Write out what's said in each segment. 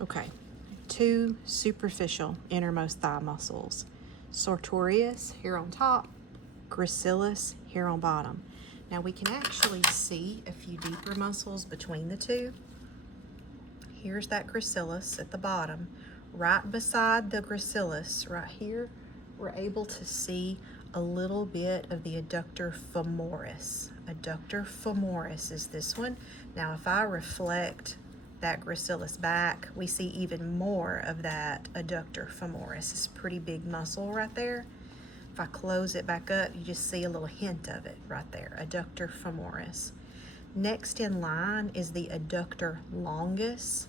Okay, two superficial innermost thigh muscles. Sartorius here on top, gracilis here on bottom. Now we can actually see a few deeper muscles between the two. Here's that gracilis at the bottom. Right beside the gracilis, right here, we're able to see a little bit of the adductor femoris. Adductor femoris is this one. Now if I reflect that gracilis back, we see even more of that adductor femoris. It's a pretty big muscle right there. If I close it back up, you just see a little hint of it right there, adductor femoris. Next in line is the adductor longus.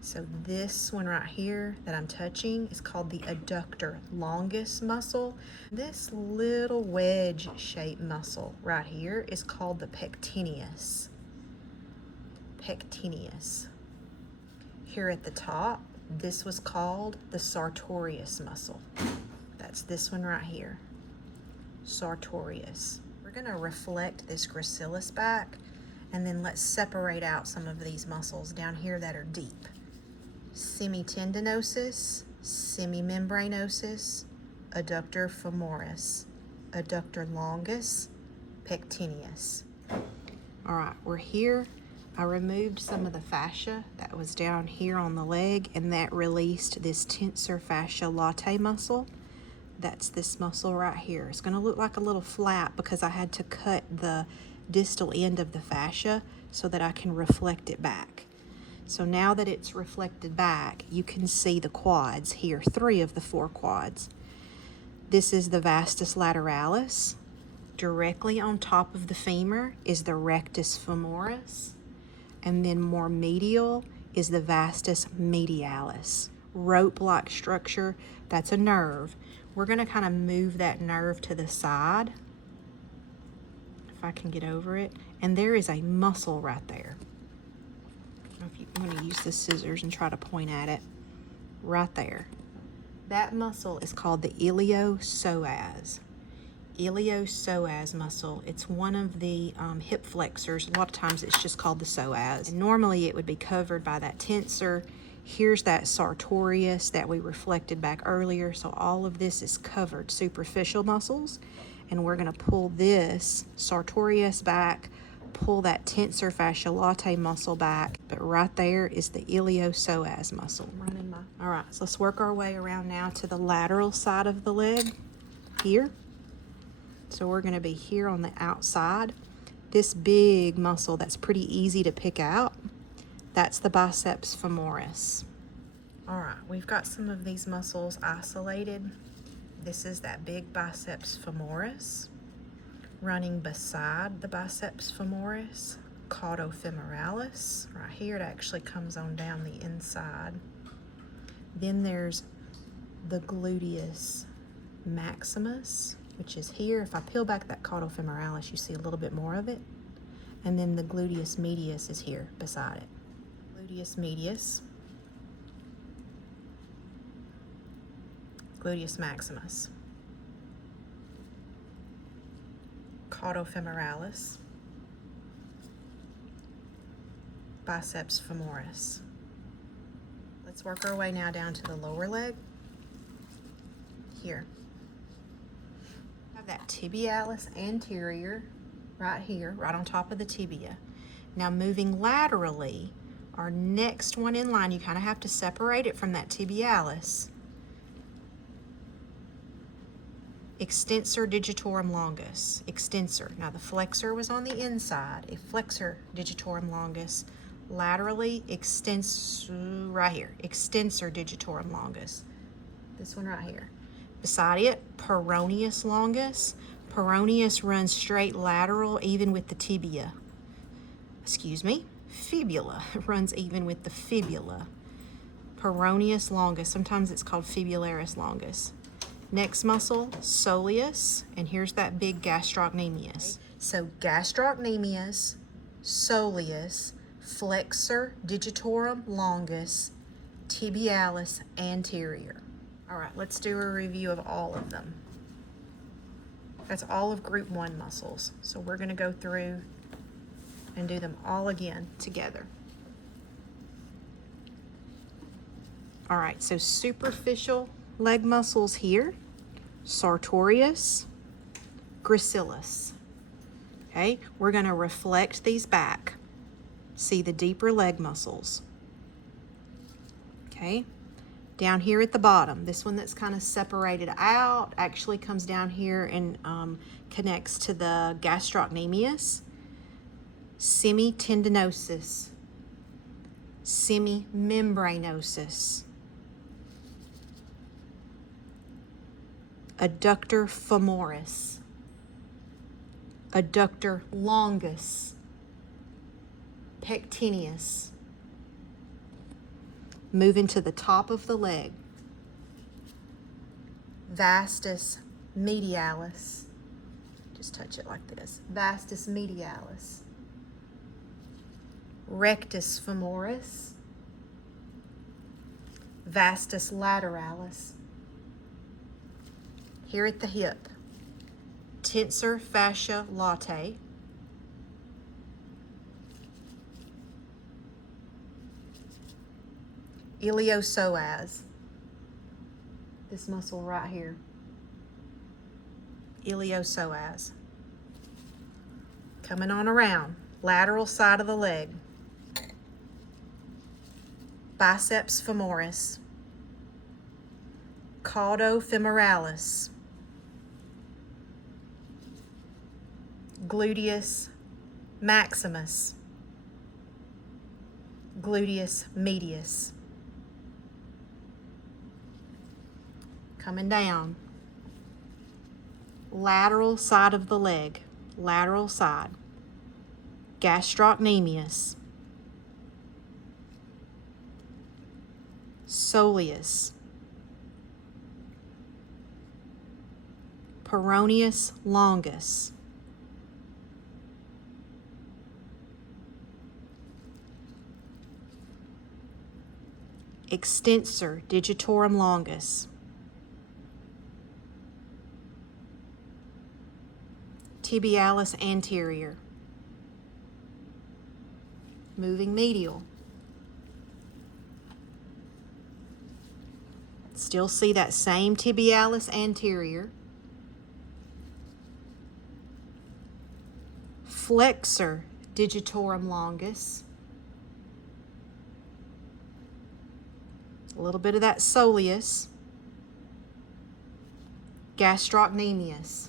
So this one right here that I'm touching is called the adductor longus muscle. This little wedge-shaped muscle right here is called the pectineus. Pectineus. Here at the top, this was called the sartorius muscle. That's this one right here, sartorius. We're gonna reflect this gracilis back, and then let's separate out some of these muscles down here that are deep. Semitendinosus, semimembranosus, adductor femoris, adductor longus, pectineus. All right, we're here. I removed some of the fascia that was down here on the leg, and that released this tensor fascia latae muscle. That's this muscle right here. It's gonna look like a little flap because I had to cut the distal end of the fascia so that I can reflect it back. So now that it's reflected back, you can see the quads here, 3 of the 4 quads. This is the vastus lateralis. Directly on top of the femur is the rectus femoris. And then more medial is the vastus medialis. Rope-like structure, that's a nerve. We're gonna kind of move that nerve to the side, if I can get over it. And there is a muscle right there. I'm gonna use the scissors and try to point at it. Right there. That muscle is called the iliopsoas. Iliopsoas muscle. It's one of the hip flexors. A lot of times it's just called the psoas. And normally it would be covered by that tensor. Here's that sartorius that we reflected back earlier. So all of this is covered superficial muscles. And we're gonna pull this sartorius back, pull that tensor fascia latae muscle back. But right there is the iliopsoas muscle. All right, so let's work our way around now to the lateral side of the leg here. So we're gonna be here on the outside. This big muscle that's pretty easy to pick out, that's the biceps femoris. All right, we've got some of these muscles isolated. This is that big biceps femoris. Running beside the biceps femoris, caudofemoralis. Right here, it actually comes on down the inside. Then there's the gluteus maximus, which is here. If I peel back that caudofemoralis, you see a little bit more of it. And then the gluteus medius is here beside it. Gluteus medius, gluteus maximus, caudofemoralis, biceps femoris. Let's work our way now down to the lower leg. Here. Have that tibialis anterior right here, right on top of the tibia. Now moving laterally, our next one in line, you kind of have to separate it from that tibialis. Extensor digitorum longus, extensor. Now the flexor was on the inside, a flexor digitorum longus. Laterally, right here, extensor digitorum longus. This one right here. Beside it, peroneus longus. Peroneus runs straight lateral even with the tibia. Excuse me, fibula runs even with the fibula. Peroneus longus, sometimes it's called fibularis longus. Next muscle, soleus, and here's that big gastrocnemius. So gastrocnemius, soleus, flexor digitorum longus, tibialis anterior. All right, let's do a review of all of them. That's all of group 1 muscles. So we're gonna go through and do them all again together. All right, so superficial leg muscles here, sartorius, gracilis. Okay, we're going to reflect these back. See the deeper leg muscles. Okay, down here at the bottom, this one that's kind of separated out actually comes down here and connects to the gastrocnemius, semitendinosus, semimembranosus, adductor femoris, adductor longus, pectineus. Moving to the top of the leg, vastus medialis. Just touch it like this. Vastus medialis. Rectus femoris. Vastus lateralis. Here at the hip, tensor fascia latae. Iliopsoas. This muscle right here. Iliopsoas. Coming on around, lateral side of the leg. Biceps femoris. Caudofemoralis. Gluteus maximus. Gluteus medius. Coming down, lateral side of the leg, lateral side, gastrocnemius, soleus, peroneus longus, extensor digitorum longus, tibialis anterior. Moving medial. Still see that same tibialis anterior. Flexor digitorum longus. A little bit of that soleus. Gastrocnemius.